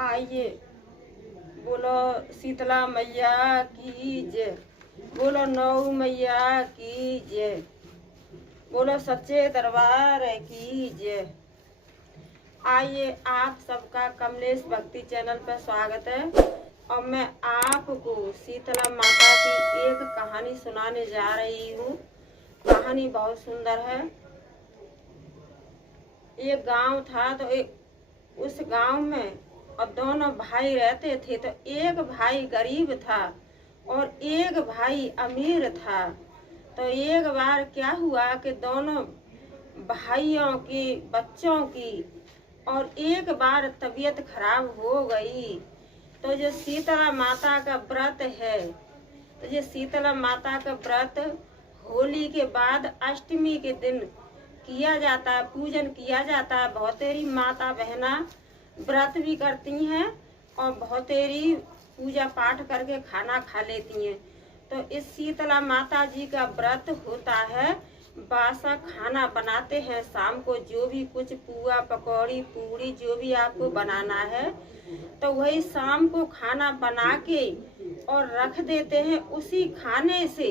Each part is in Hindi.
आइए बोलो शीतला मैया की जय, बोलो नौ मैया की जय, बोलो सच्चे दरबार की जय। आइए आप सबका कमलेश भक्ति चैनल पर स्वागत है और मैं आपको शीतला माता की एक कहानी सुनाने जा रही हूँ। कहानी बहुत सुंदर है। एक गांव था तो उस गांव में और दोनों भाई रहते थे। तो एक भाई गरीब था और एक भाई अमीर था। तो एक बार क्या हुआ कि दोनों भाइयों की बच्चों की और एक बार तबीयत खराब हो गई। तो जो शीतला माता का व्रत है, तो ये शीतला माता का व्रत होली के बाद अष्टमी के दिन किया जाता है, पूजन किया जाता है। बहुतेरी माता बहना व्रत भी करती हैं और बहुतेरी पूजा पाठ करके खाना खा लेती हैं। तो इस शीतला माता जी का व्रत होता है, बासा खाना बनाते हैं शाम को, जो भी कुछ पुआ पकौड़ी पूड़ी जो भी आपको बनाना है तो वही शाम को खाना बना के और रख देते हैं। उसी खाने से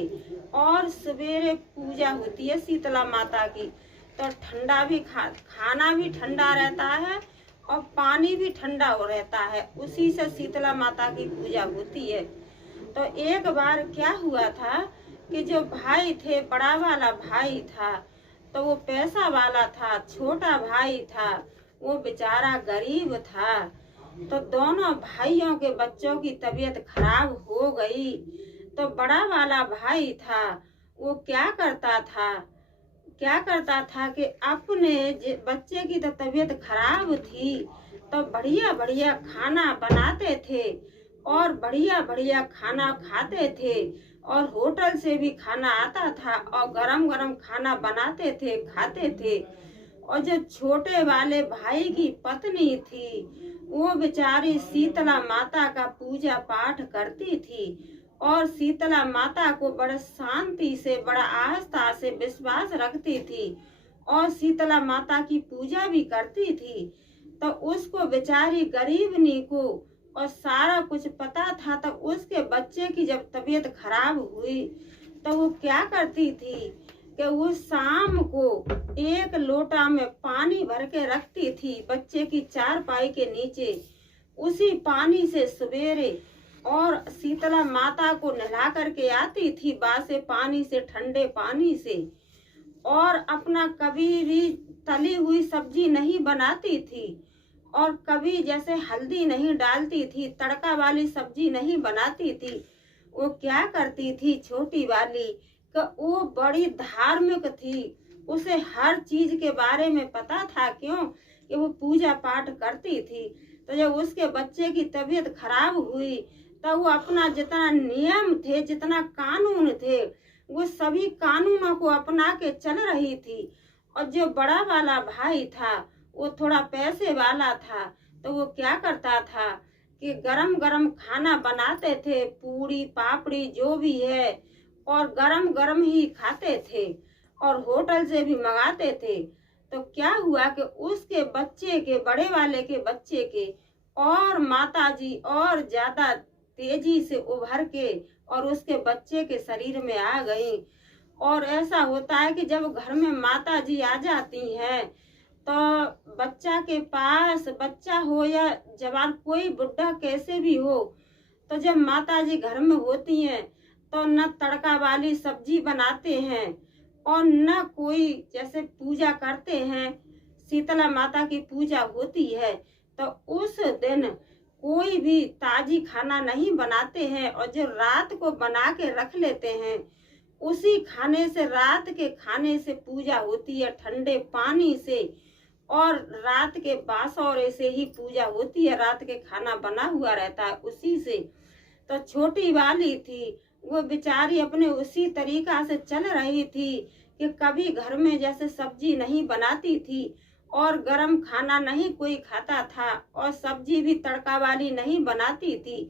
और सवेरे पूजा होती है शीतला माता की। तो ठंडा भी खाना भी ठंडा रहता है और पानी भी ठंडा हो रहता है। उसी से शीतला माता की पूजा होती है। तो एक बार क्या हुआ था कि जो भाई थे, बड़ा वाला भाई था तो वो पैसा वाला था, छोटा भाई था वो बेचारा गरीब था। तो दोनों भाइयों के बच्चों की तबीयत खराब हो गई। तो बड़ा वाला भाई था वो क्या करता था कि अपने बच्चे की तो तबीयत खराब थी तो बढ़िया बढ़िया खाना बनाते थे और बढ़िया बढ़िया खाना खाते थे और होटल से भी खाना आता था और गरम गरम खाना बनाते थे, खाते थे। और जो छोटे वाले भाई की पत्नी थी वो बेचारी शीतला माता का पूजा पाठ करती थी और शीतला माता को बड़े शांति से, बड़ा आस्था से विश्वास रखती थी और शीतला माता की पूजा भी करती थी। तो उसको बेचारी गरीबनी को और सारा कुछ पता था। तो उसके बच्चे की जब तबीयत खराब हुई तो वो क्या करती थी कि वो शाम को एक लोटा में पानी भर के रखती थी बच्चे की चारपाई के नीचे। उसी पानी से सवेरे और शीतला माता को नहला करके आती थी, बासे पानी से, ठंडे पानी से। और अपना कभी भी तली हुई सब्जी नहीं बनाती थी और कभी जैसे हल्दी नहीं डालती थी, तड़का वाली सब्जी नहीं बनाती थी। वो क्या करती थी छोटी वाली कि वो बड़ी धार्मिक थी, उसे हर चीज के बारे में पता था। क्यों कि वो पूजा पाठ करती थी। तो जब उसके बच्चे की तबीयत खराब हुई तो वो अपना जितना नियम थे, जितना कानून थे, वो सभी कानूनों को अपना के चल रही थी। और जो बड़ा वाला भाई था वो थोड़ा पैसे वाला था तो वो क्या करता था कि गरम गरम खाना बनाते थे, पूड़ी पापड़ी जो भी है, और गरम गरम ही खाते थे और होटल से भी मंगाते थे। तो क्या हुआ कि उसके बच्चे के, बड़े वाले के बच्चे के और माताजी और ज्यादा तेजी से उभर के और उसके बच्चे के शरीर में आ गई। और ऐसा होता है कि जब घर में माताजी आ जाती हैं तो बच्चा के पास, बच्चा हो या जवान, कोई बुढ़ा कैसे भी हो, तो जब माताजी घर में होती हैं तो न तड़का वाली सब्जी बनाते हैं और न कोई जैसे पूजा करते हैं, शीतला माता की पूजा होती है तो उस दिन कोई भी ताजी खाना नहीं बनाते हैं। और जो रात को बना के रख लेते हैं उसी खाने से, रात के खाने से पूजा होती है, ठंडे पानी से। और रात के बासौरे से ही पूजा होती है, रात के खाना बना हुआ रहता है उसी से। तो छोटी वाली थी वो बेचारी अपने उसी तरीका से चल रही थी कि कभी घर में जैसे सब्जी नहीं बनाती थी और गरम खाना नहीं कोई खाता था और सब्जी भी तड़का वाली नहीं बनाती थी।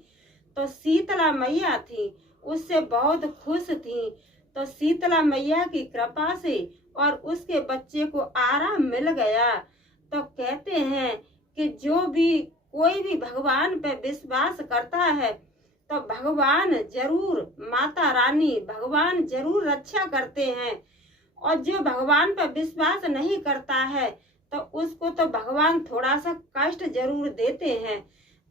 तो शीतला मैया थी उससे बहुत खुश थी। तो शीतला मैया की कृपा से और उसके बच्चे को आराम मिल गया। तो कहते हैं कि जो भी कोई भी भगवान पे विश्वास करता है तो भगवान जरूर, माता रानी भगवान जरूर रक्षा करते हैं। और जो भगवान पर विश्वास नहीं करता है तो उसको तो भगवान थोड़ा सा कष्ट जरूर देते हैं।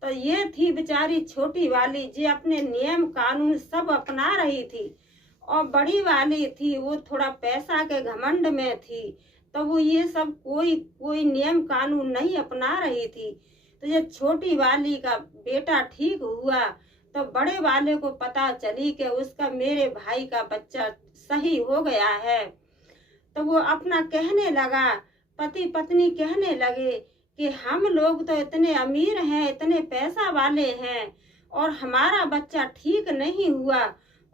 तो ये थी बेचारी छोटी वाली जो अपने नियम कानून सब अपना रही थी, और बड़ी वाली थी वो थोड़ा पैसा के घमंड में थी, तो वो ये सब कोई नियम कानून नहीं अपना रही थी। तो जब छोटी वाली का बेटा ठीक हुआ तो बड़े वाले को पता चली कि उसका, मेरे भाई का बच्चा सही हो गया है। तो वो अपना कहने लगा, पति पत्नी कहने लगे कि हम लोग तो इतने अमीर हैं, इतने पैसा वाले हैं, और हमारा बच्चा ठीक नहीं हुआ,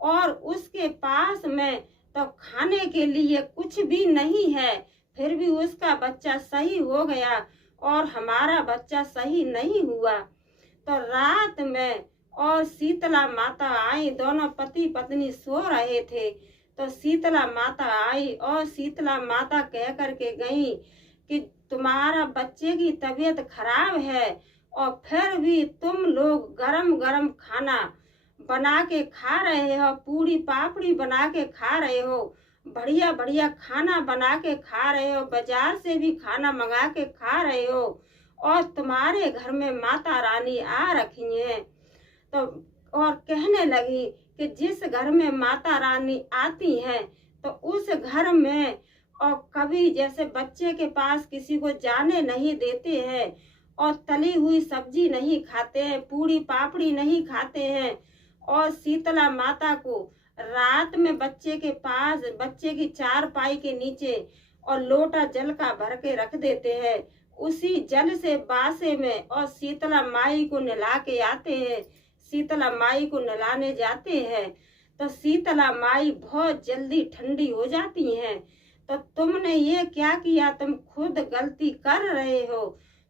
और उसके पास में तो खाने के लिए कुछ भी नहीं है, फिर भी उसका बच्चा सही हो गया और हमारा बच्चा सही नहीं हुआ। तो रात में और शीतला माता आई, दोनों पति पत्नी सो रहे थे। तो शीतला माता आई और शीतला माता कह करके गई कि तुम्हारा बच्चे की तबीयत खराब है और फिर भी तुम लोग गरम गरम खाना बना के खा रहे हो, पूरी पापड़ी बना के खा रहे हो, बढ़िया बढ़िया खाना बना के खा रहे हो, बाजार से भी खाना मंगा के खा रहे हो, और तुम्हारे घर में माता रानी आ रखी हैं। तो और कहने लगी कि जिस घर में माता रानी आती हैं तो उस घर में, और कभी जैसे बच्चे के पास किसी को जाने नहीं देते हैं, और तली हुई सब्जी नहीं खाते हैं, पूरी पापड़ी नहीं खाते हैं, और शीतला माता को रात में बच्चे के पास, बच्चे की चारपाई के नीचे और लोटा जल का भर के रख देते हैं, उसी जल से बासे में और शीतला माई को नहला के आते हैं, शीतला माई को नहलाने जाते हैं। तो शीतला माई बहुत जल्दी ठंडी हो जाती हैं। तो तुमने ये क्या किया, तुम खुद गलती कर रहे हो।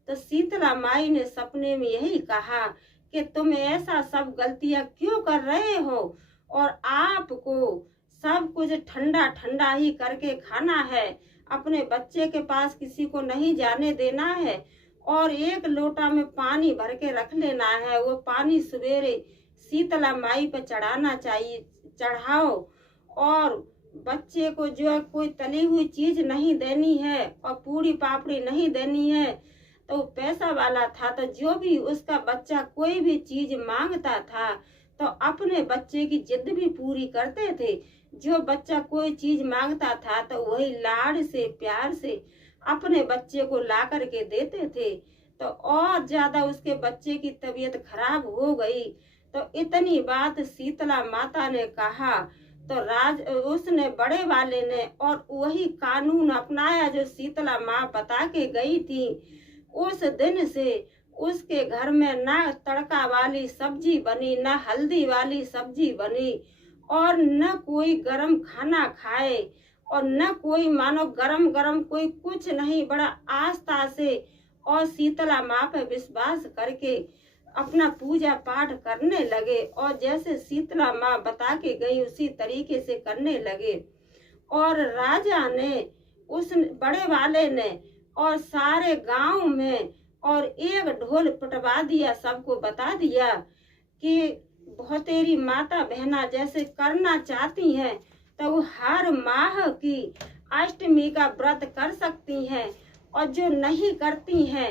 तो शीतला माई ने सपने में यही कहा कि तुम ऐसा सब गलतियां क्यों कर रहे हो, और आपको सब कुछ ठंडा ठंडा ही करके खाना है, अपने बच्चे के पास किसी को नहीं जाने देना है, और एक लोटा में पानी भर के रख लेना है, वो पानी सवेरे शीतला माई पर चढ़ाना चाहिए, चढ़ाओ। और बच्चे को जो कोई तली हुई चीज नहीं देनी है और पूरी पापड़ी नहीं देनी है। तो पैसा वाला था, तो जो भी उसका बच्चा कोई भी चीज मांगता था तो अपने बच्चे की जिद भी पूरी करते थे। जो बच्चा कोई चीज मांगता था तो वही लाड से प्यार से अपने बच्चे को ला करके देते थे। तो और ज्यादा उसके बच्चे की तबीयत खराब हो गई। तो इतनी बात शीतला माता ने कहा तो उसने, बड़े वाले ने, और वही कानून अपनाया जो शीतला माँ बता के गई थी। उस दिन से उसके घर में ना तड़का वाली सब्जी बनी, ना हल्दी वाली सब्जी बनी, और न कोई गरम खाना खाए, और न कोई मानो गरम गरम कोई कुछ नहीं। बड़ा आस्था से और शीतला माँ पे विश्वास करके अपना पूजा पाठ करने लगे, और जैसे शीतला माँ बता के गई उसी तरीके से करने लगे। और राजा ने, उस बड़े वाले ने, और सारे गांव में और एक ढोल पिटवा दिया, सबको बता दिया कि बहुत तेरी माता बहना जैसे करना चाहती हैं तो वो हर माह की अष्टमी का व्रत कर सकती हैं, और जो नहीं करती हैं,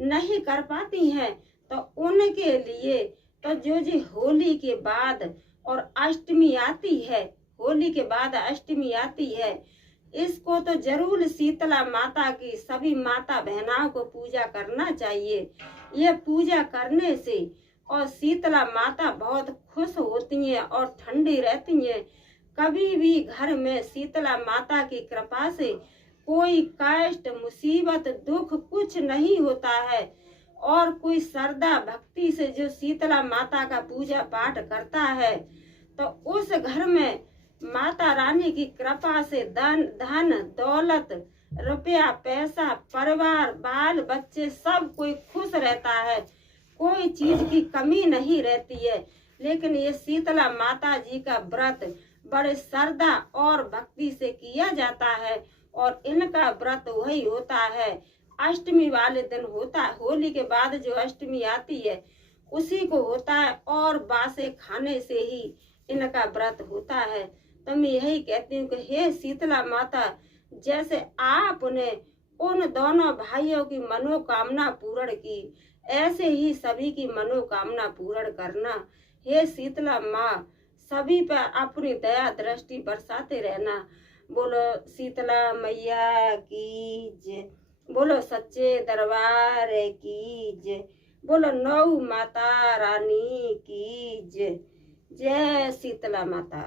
नहीं कर पाती हैं, तो उनके लिए तो जो जी होली के बाद और अष्टमी आती है, होली के बाद अष्टमी आती है, इसको तो जरूर शीतला माता की सभी माता बहनाओं को पूजा करना चाहिए। ये पूजा करने से और शीतला माता बहुत खुश होती हैं और ठंडी रहती हैं। कभी भी घर में शीतला माता की कृपा से कोई कष्ट, मुसीबत, दुख कुछ नहीं होता है। और कोई श्रद्धा भक्ति से जो शीतला माता का पूजा पाठ करता है तो उस घर में माता रानी की कृपा से धन दौलत, रुपया पैसा, परिवार, बाल बच्चे सब कोई खुश रहता है, कोई चीज की कमी नहीं रहती है। लेकिन ये शीतला माता जी का व्रत बड़े श्रद्धा और भक्ति से किया जाता है, और इनका व्रत वही होता है अष्टमी वाले दिन होता है। होली के बाद जो अष्टमी आती है उसी को होता है, और बासे खाने से ही इनका व्रत होता है। तो मैं यही कहती हूँ कि हे शीतला माता, जैसे आपने उन दोनों भाइयों की मनोकामना पूर्ण की, ऐसे ही सभी की मनोकामना पूर्ण करना। हे शीतला माँ, सभी पर अपनी दया दृष्टि बरसाते रहना। बोलो शीतला मैया की जय, बोलो सच्चे दरबार की जय, बोलो नौ माता रानी की जय। जय शीतला माता।